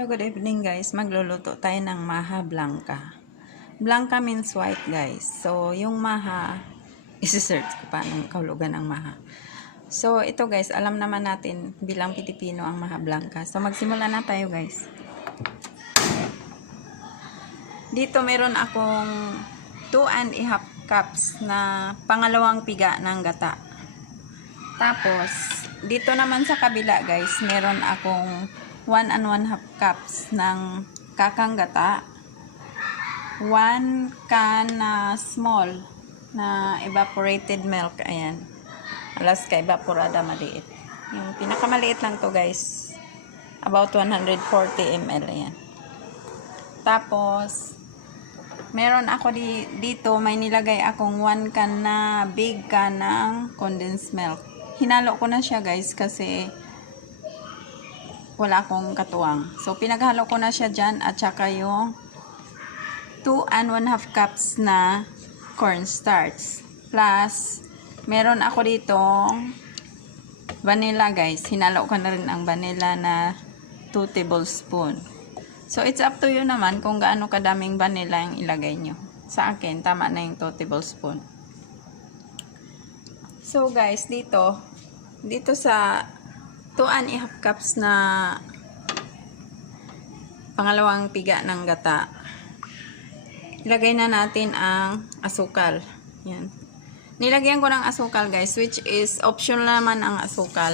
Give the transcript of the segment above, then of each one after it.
Hello, good evening guys. Magluluto tayo ng maha blanca. Blanca means white guys. So, yung maha, isi-search ko pa ng kahulugan ng maha. So, ito guys, alam naman natin bilang Pilipino ang maha blanca. So, magsimula na tayo guys. Dito meron akong 2½ cups na pangalawang piga ng gata. Tapos, dito naman sa kabila guys, meron akong 1½ cups ng kakang gata, 1 can na small na evaporated milk, ayan, Alaska evaporada maliit, yung pinakamaliit lang to guys, about 140 ml, ayan. Tapos meron ako dito, may nilagay akong 1 can na big can ng condensed milk. Hinalo ko na siya guys kasi wala akong katuwang. So, pinaghalo ko na siya dyan at saka yung 2½ cups na cornstarch. Plus, meron ako dito vanilla guys. Hinalo ko na rin ang vanilla na 2 tablespoon. So, it's up to you naman kung gaano kadaming vanilla yung ilagay nyo. Sa akin, tama na yung 2 tablespoon. So, guys, dito sa 2½ cups na pangalawang piga ng gata, ilagay na natin ang asukal. Yan. Nilagyan ko ng asukal guys, which is optional naman ang asukal.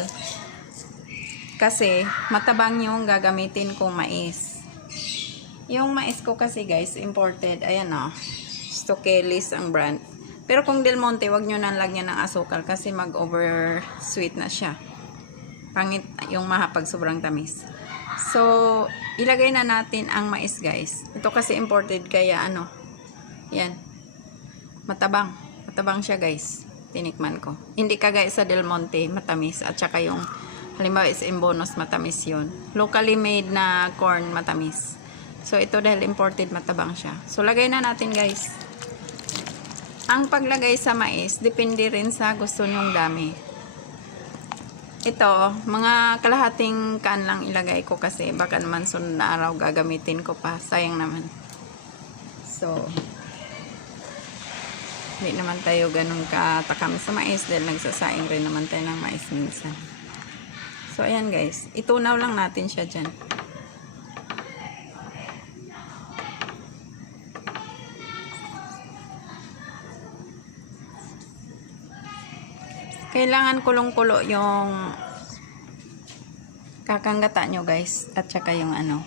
Kasi matabang yung gagamitin kong mais. Yung mais ko kasi guys, imported. Ayan o. Stokelis ang brand. Pero kung Del Monte, wag nyo na lagyan ng asukal kasi mag-over sweet na siya. Pangit yung maha pag sobrang tamis. So, ilagay na natin ang mais guys. Ito kasi imported kaya ano. Yan. Matabang. Matabang siya guys. Tinikman ko. Hindi kagaya sa Del Monte, matamis. At saka yung halimbawa is bonus, matamis yun. Locally made na corn, matamis. So, ito dahil imported, matabang siya. So, lagay na natin guys. Ang paglagay sa mais, depende rin sa gusto nyong dami. Ito, mga kalahating can lang ilagay ko kasi baka naman sunod na araw gagamitin ko pa. Sayang naman. So, hindi naman tayo ganun katakam sa mais dahil nagsasaing rin naman tayo ng mais minsan. So, ayan guys. Itunaw lang natin siya dyan. Kailangan kulong-kulo yung kakanggata nyo guys. At saka yung ano,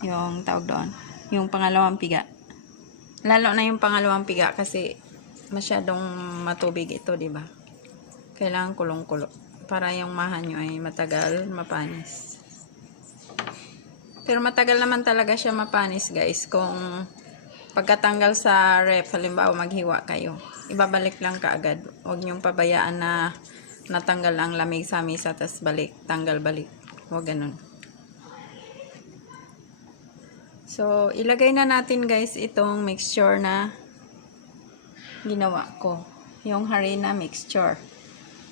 yung tawag doon, yung pangalawang piga. Lalo na yung pangalawang piga kasi masyadong matubig ito, diba? Kailangan kulong-kulo para yung maha nyo ay matagal mapanis. Pero matagal naman talaga siya mapanis guys kung pagkatanggal sa ref, halimbawa maghiwa kayo, ibabalik lang kaagad. Huwag nyong pabayaan na natanggal ang lamig sa misa tas balik, tanggal balik. Huwag ganun. So, ilagay na natin guys itong mixture na ginawa ko. Yung harina mixture.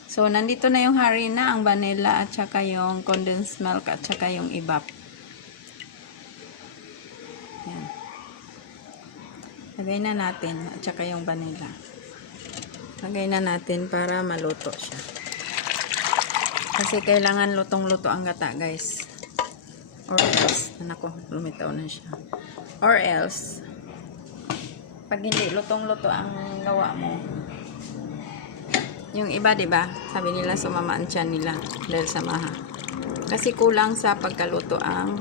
So, nandito na yung harina, ang vanilla, at saka yung condensed milk, at saka yung evap. Yan. Lagay na natin, at saka yung vanilla. Lagay na natin para maluto siya. Kasi kailangan lutong-luto ang gata, guys. Or else, nako, lumitaw na siya. Or else, pag hindi lutong-luto ang gawa mo, yung iba, diba? Sabi nila sumama ang tiyan nila dahil sa maha. Kasi kulang sa pagkaluto ang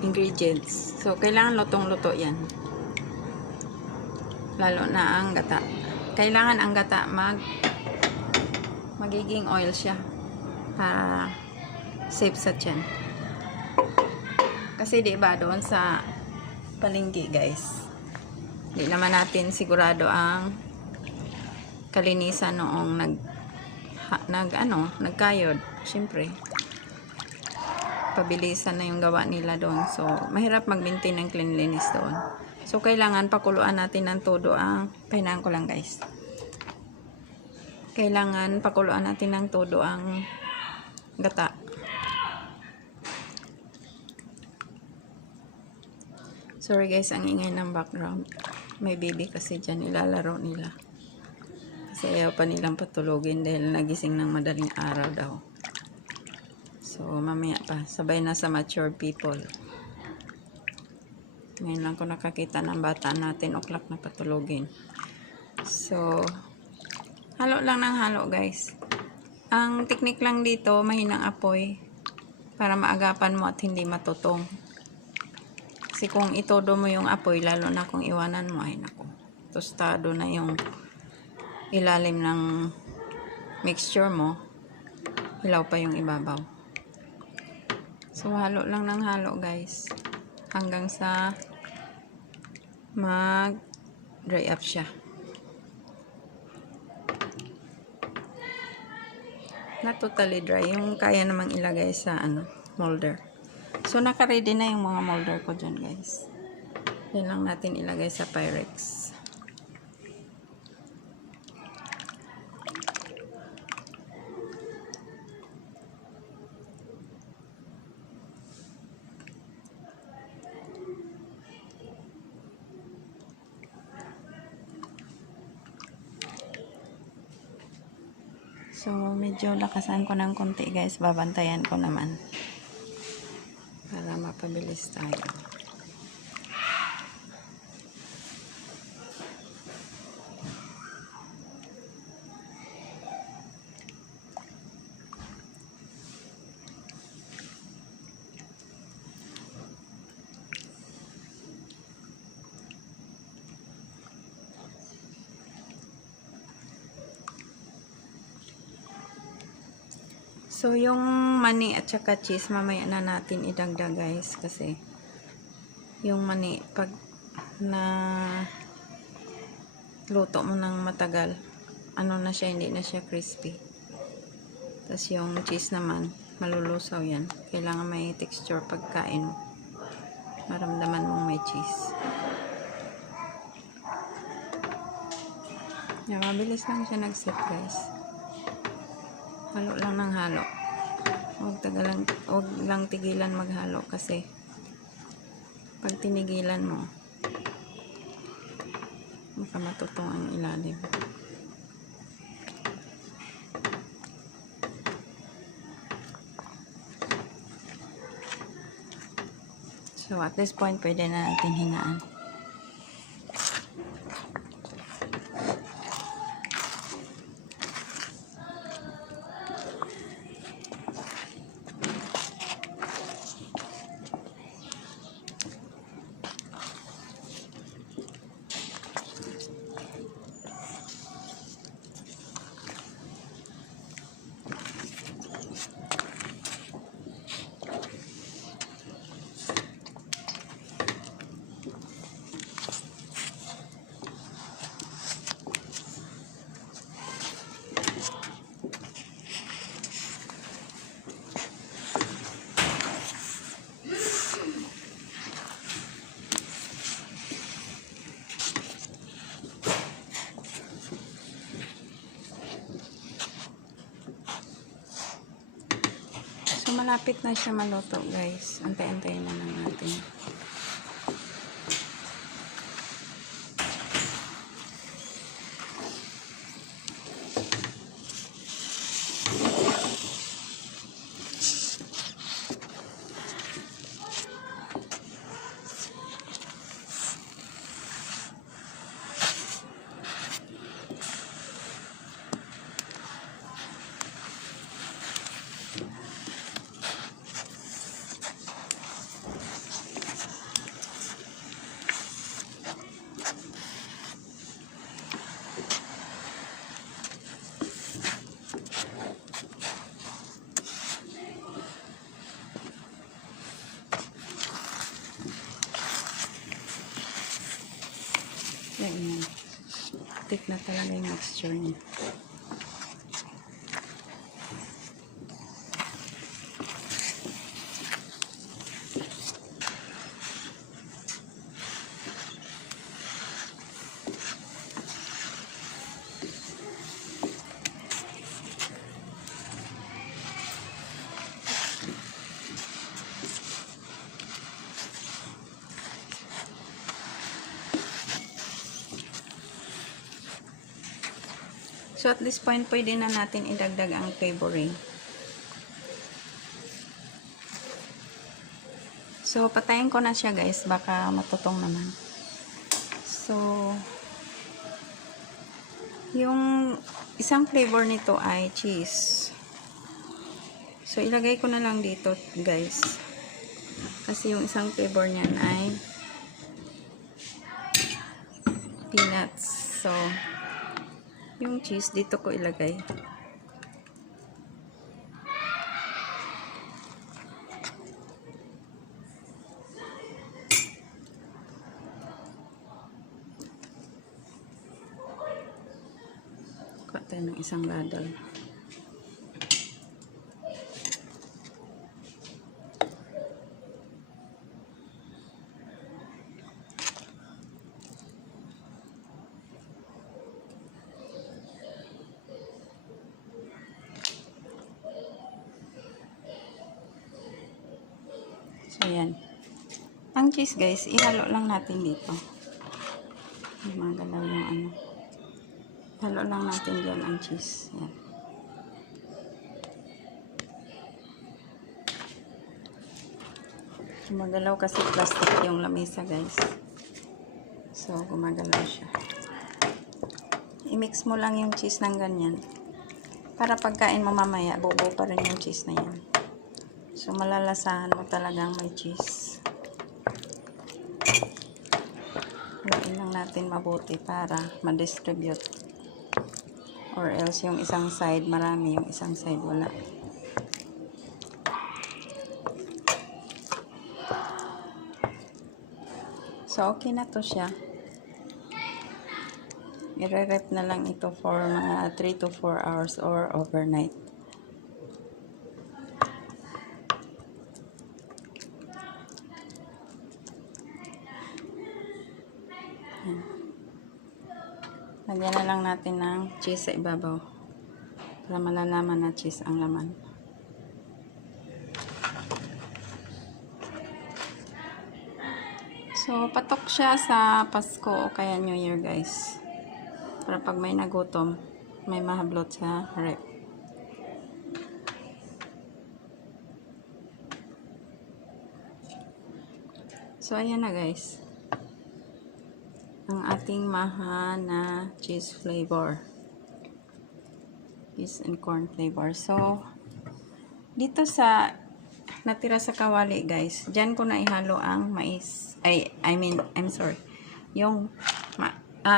ingredients. So, kailangan lutong-luto yan. Lalo na ang gata. Kailangan ang gata magiging oil siya para safe sa tiyan. Kasi diba doon sa palengke guys, di naman natin sigurado ang kalinisan noong nagkayod. Siyempre, pabilisan na yung gawa nila doon. So, mahirap mag-maintain ng cleanliness doon. So, kailangan pakuluan natin ng todo ang, pahinaan ko lang guys. Kailangan pakuluan natin ng todo ang gata. Sorry guys, ang ingay ng background. May baby kasi dyan, nilalaro nila. Kasi ayaw pa nilang patulogin dahil nagising ng madaling araw daw. So, mamaya pa. Sabay na sa mature people. Ngayon lang ko nakakita ng bata natin, o'clock na patulogin. So, halo lang ng halo guys. Ang teknik lang dito, mahinang apoy para maagapan mo at hindi matutong. Kasi kung itodo mo yung apoy, lalo na kung iwanan mo, ay naku, tostado na yung ilalim ng mixture mo, hilaw pa yung ibabaw. So, halo lang ng halo guys, hanggang sa mag-dry up siya. Not totally dry, yung kaya namang ilagay sa molder. So, naka-ready na yung mga molder ko dyan, guys. Yan lang natin ilagay sa Pyrex. So, medyo lakasan ko ng konti, guys. Babantayan ko naman. Para mapabilis tayo. So, yung mani at saka cheese, mamaya na natin idagdag guys. Kasi, yung mani, pag na luto mo ng matagal, na siya, hindi na siya crispy. Tapos, yung cheese naman, malulusaw yan. Kailangan may texture pagkain mo. Maramdaman mong may cheese. Yan, mabilis lang siya nag-set guys. Halo lang ng halo. Huwag lang tigilan maghalo kasi pag tinigilan mo, baka matutong ang ilalim. So at this point, pwede na natin hingaan. So, malapit na siya maluto, guys. Antay-antay na lang natin. Yan. Thick na talaga yung mixture niya. So at this point, pwede na natin idagdag ang flavoring. So patayin ko na siya guys, baka matutong naman. So yung isang flavor nito ay cheese. So ilagay ko na lang dito guys. Kasi yung isang flavor niyan ay peanuts. So yung cheese dito ko ilagay. Kuha tayo ng isang ladle. So, yan. Ang cheese, guys, ihalo lang natin dito. Magalaw yung ano. Halo lang natin dyan ang cheese. Yan. Gumagalaw kasi plastic yung lamesa, guys. So, gumagalaw siya. I-mix mo lang yung cheese ng ganyan. Para pagkain mo mamaya, bubo pa rin yung cheese na yan. So, malalasahan mo talagang may cheese. Haluin lang natin mabuti para ma-distribute. Or else, yung isang side marami, yung isang side wala. So, okay na to siya. I-rep na lang ito for mga 3 to 4 hours or overnight. Lagyan na lang natin ng cheese sa ibabaw para malalaman na cheese ang laman. So, patok siya sa Pasko o kaya New Year, guys. Para pag may nagutom, may mahablot sa rep. So, ayan na, guys. Ang ating maha na cheese flavor. Cheese and corn flavor. So, dito sa natira sa kawali, guys, dyan ko na ihalo ang mais. I'm sorry. Yung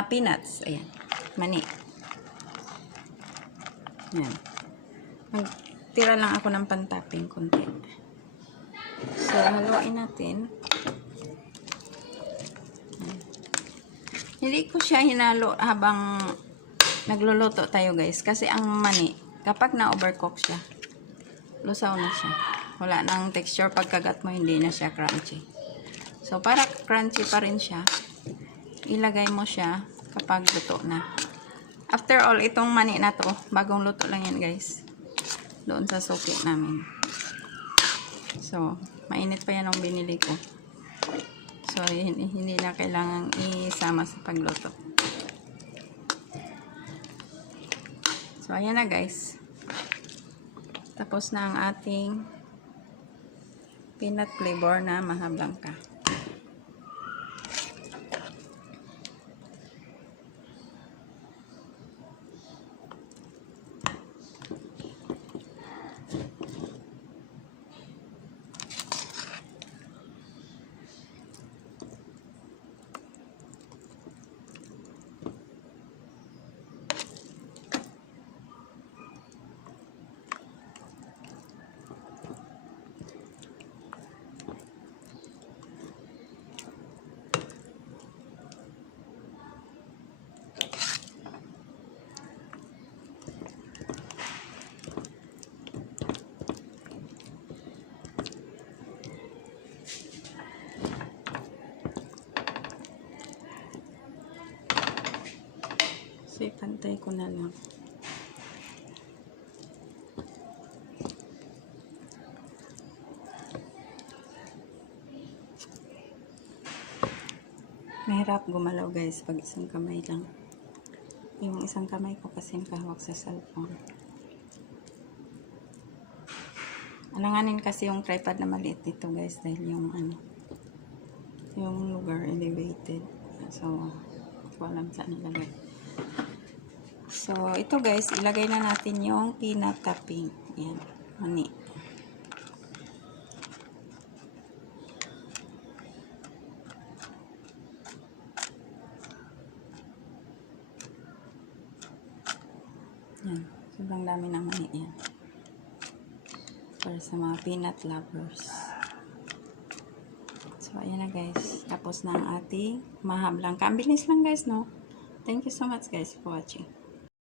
peanuts. Ayan. Mani. Ayan. Magtira lang ako ng pantapping konti. So, haluin natin. Hindi ko siya hinalo habang nagluluto tayo, guys. Kasi ang mani, kapag na-overcook siya, lusaw na siya. Wala nang texture. Pagkagat mo, hindi na siya crunchy. So, para crunchy pa rin siya, ilagay mo siya kapag luto na. After all, itong mani na to, bagong luto lang yan, guys. Doon sa suki namin. So, mainit pa yan ang binili ko. So, hindi na kailangang isama sa pagluto. So, ayan na, guys. Tapos na ang ating peanut flavor na maha blanca. So, ipantay ko na lang. Mahirap gumalaw, guys, pag isang kamay lang. Yung isang kamay ko kasi nakahawak sa cellphone. Alanganin kasi yung tripod na maliit dito guys dahil yung yung lugar elevated. So, hindi ko alam saan nilagay. So, ito guys, ilagay na natin yung peanut topping. Yan, mani. Yan, sobrang dami ng mani yan. Para sa mga peanut lovers. So, ayan na guys. Tapos na ang ating mahablang. Kambilis lang guys, no? Thank you so much guys for watching.